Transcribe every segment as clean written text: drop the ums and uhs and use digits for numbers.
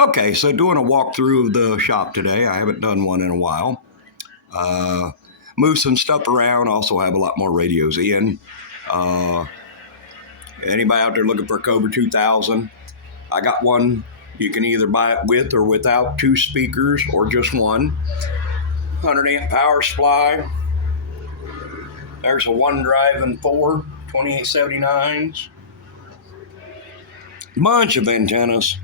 Okay, so doing a walkthrough of the shop today. I haven't done one in a while. Move some stuff around. Also have a lot more radios in. Anybody out there looking for a Cobra 2000? I got one. You can either buy it with or without 2 speakers or just one. 100 amp power supply. There's a 1 drive and 4 2879s. Bunch of antennas.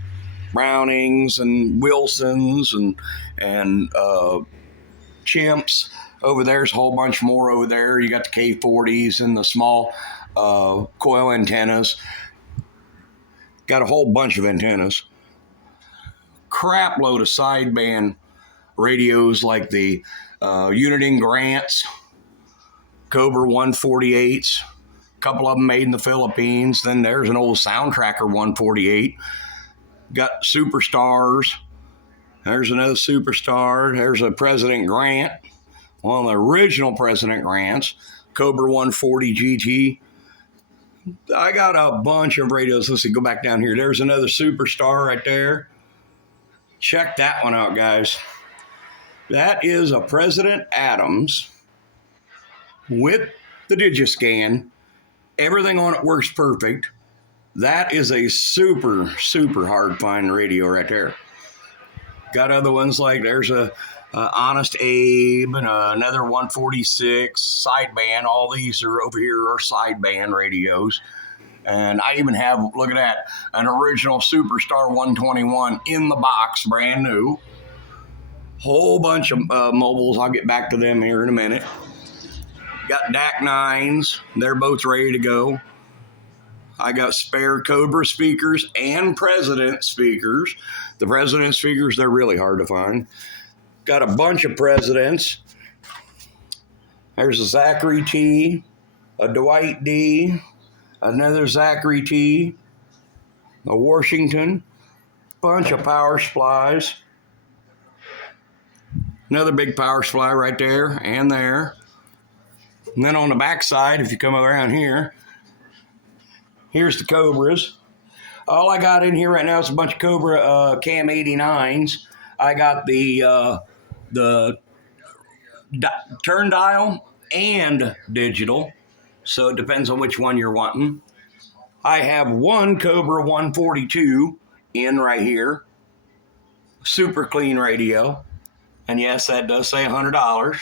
Brownings and Wilsons and Chimps. Over there's a whole bunch more over there. You got the K40s and the small coil antennas. Got a whole bunch of antennas. Crap load of sideband radios like the Uniden Grants, Cobra 148s, a couple of them made in the Philippines. Then there's an old Soundtracker 148. Got Superstars. There's another Superstar. There's a President Grant, one of the original President Grants, Cobra 140 GT. I got a bunch of radios. Let's see, go back down here. There's another Superstar right there. Check that one out, guys. That is a President Adams with the Digiscan. Everything on it works perfect. That is a super, super hard find radio right there. Got other ones like there's a Honest Abe and another 146 sideband. All these are over here are sideband radios. And I even have, look at that, an original Superstar 121 in the box, brand new. Whole bunch of mobiles. I'll get back to them here in a minute. Got DAC 9s. They're both ready to go. I got spare Cobra speakers and President speakers. The President speakers, they're really hard to find. Got a bunch of Presidents. There's a Zachary T, a Dwight D, another Zachary T, a Washington, bunch of power supplies. Another big power supply right there and there. And then on the back side, if you come around here, here's the Cobras. All I got in here right now is a bunch of Cobra Cam 89s. I got the turn dial and digital, so it depends on which one you're wanting. I have one Cobra 142 in right here. Super clean radio. And yes, that does say $100.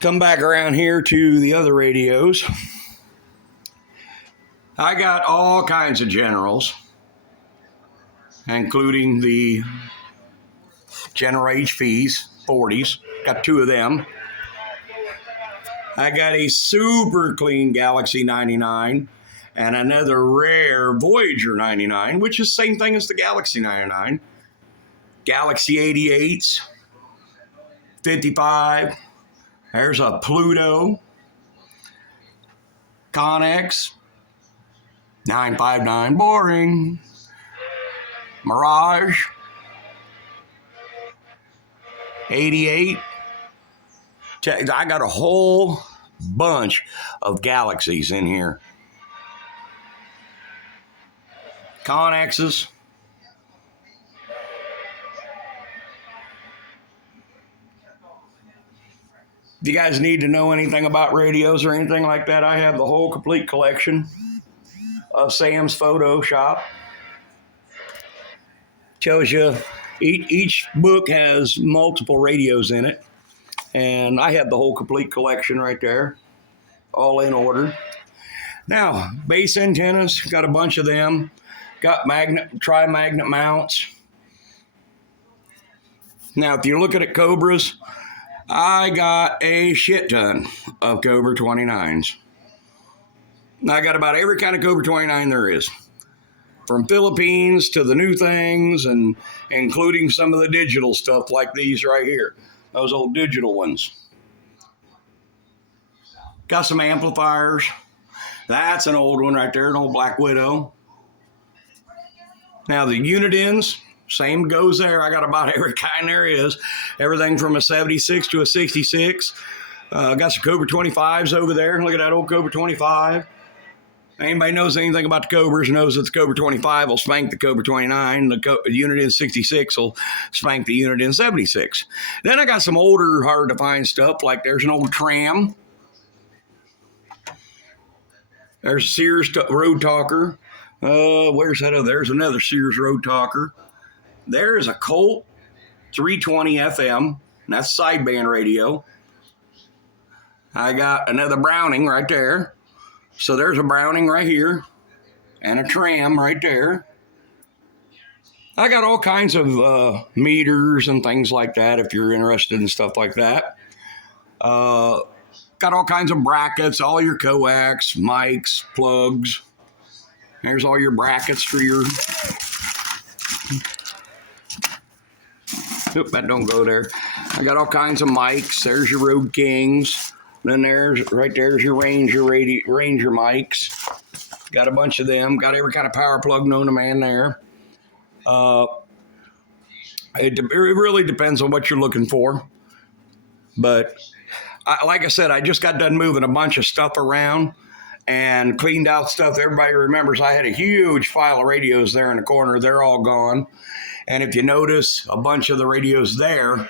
Come back around here to the other radios. I got all kinds of Generals, including the General HVs, 40s. Got 2 of them. I got a super clean Galaxy 99 and another rare Voyager 99, which is the same thing as the Galaxy 99. Galaxy 88s, 55. There's a Pluto, Connex, 959, boring. Mirage, 88. I got a whole bunch of Galaxies in here. Connexes. If you guys need to know anything about radios or anything like that, I have the whole complete collection of Sam's Photo Shop. Tells you each book has multiple radios in it, and I have the whole complete collection right there, all in order. Now, base antennas, got a bunch of them. Got tri-magnet mounts. Now, if you're looking at Cobras, I got a shit ton of Cobra 29s. I got about every kind of Cobra 29 there is. From Philippines to the new things, and including some of the digital stuff like these right here. Those old digital ones. Got some amplifiers. That's an old one right there, an old Black Widow. Now the Unidens, same goes there. I got about every kind there is. Everything from a 76 to a 66. Got some Cobra 25s over there. Look at that old Cobra 25. Anybody knows anything about the Cobras knows that the Cobra 25 will spank the Cobra 29. The unit in 66 will spank the unit in 76. Then I got some older, hard to find stuff, like there's an old Tram. There's a Sears Road Talker. Where's that? Oh, there's another Sears Road Talker. There's a Colt 320 FM, and that's sideband radio. I got another Browning right there. So there's a Browning right here and a Tram right there. I got all kinds of meters and things like that if you're interested in stuff like that. Got all kinds of brackets, all your coax, mics, plugs. There's all your brackets for your... Oop, that don't go there. I got all kinds of mics. There's your Road Kings. Then right there's your Ranger mics. Got a bunch of them. Got every kind of power plug known to man there. It really depends on what you're looking for. But like I said, I just got done moving a bunch of stuff around and cleaned out stuff. Everybody remembers I had a huge file of radios there in the corner. They're all gone. And if you notice, a bunch of the radios there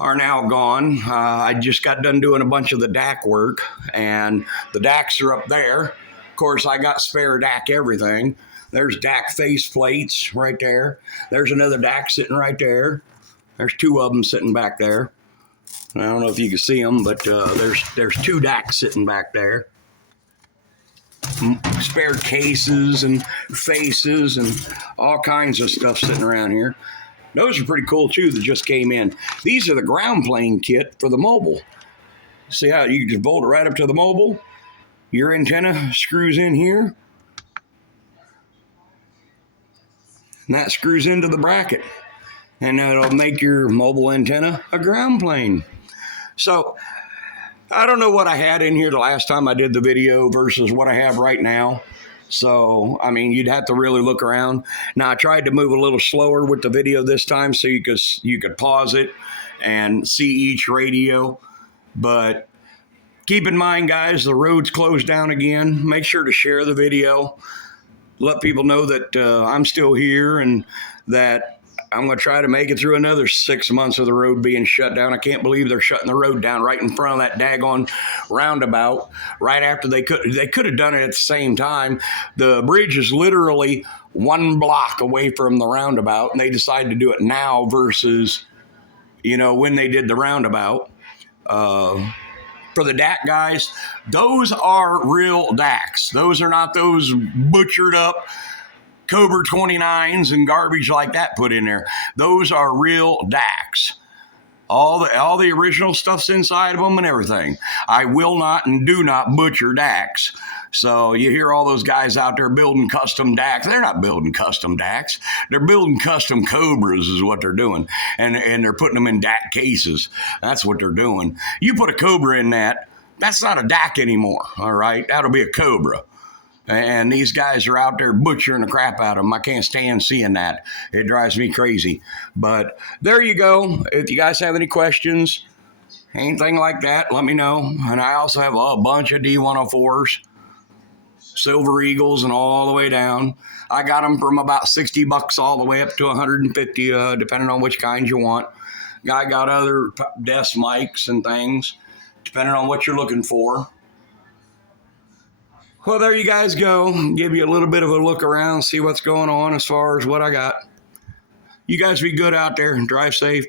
are now gone. I just got done doing a bunch of the DAC work, and the DACs are up there. Of course, I got spare DAC everything. There's DAC face plates right there. There's another DAC sitting right there. There's two of them sitting back there. I don't know if you can see them, but there's two DACs sitting back there. Spare cases and faces and all kinds of stuff sitting around here. Those are pretty cool too that just came in. These are the ground plane kit for the mobile. See how you can just bolt it right up to the mobile? Your antenna screws in here. And that screws into the bracket. And that'll make your mobile antenna a ground plane. So, I don't know what I had in here the last time I did the video versus what I have right now. So, I mean, you'd have to really look around. Now, I tried to move a little slower with the video this time so you could pause it and see each radio. But keep in mind, guys, the road's closed down again. Make sure to share the video. Let people know that I'm still here and that I'm going to try to make it through another 6 months of the road being shut down. I can't believe they're shutting the road down right in front of that daggone roundabout right after they could have done it at the same time. The bridge is literally 1 block away from the roundabout, and they decided to do it now versus, when they did the roundabout. For the DAC guys, those are real DACs. Those are not those butchered up Cobra 29s and garbage like that put in there. Those are real DACs. All the original stuff's inside of them and everything. I will not and do not butcher DACs. So you hear all those guys out there building custom DACs. They're not building custom DACs. They're building custom Cobras is what they're doing. And they're putting them in DAC cases. That's what they're doing. You put a Cobra in that's not a DAC anymore, all right? That'll be a Cobra. And these guys are out there butchering the crap out of them. I can't stand seeing that. It drives me crazy. But there you go. If you guys have any questions, anything like that, let me know. And I also have a bunch of D104s, Silver Eagles, and all the way down. I got them from about $60 all the way up to $150, depending on which kind you want. I got other desk mics and things, depending on what you're looking for. Well, there you guys go. Give you a little bit of a look around, see what's going on as far as what I got. You guys be good out there and drive safe.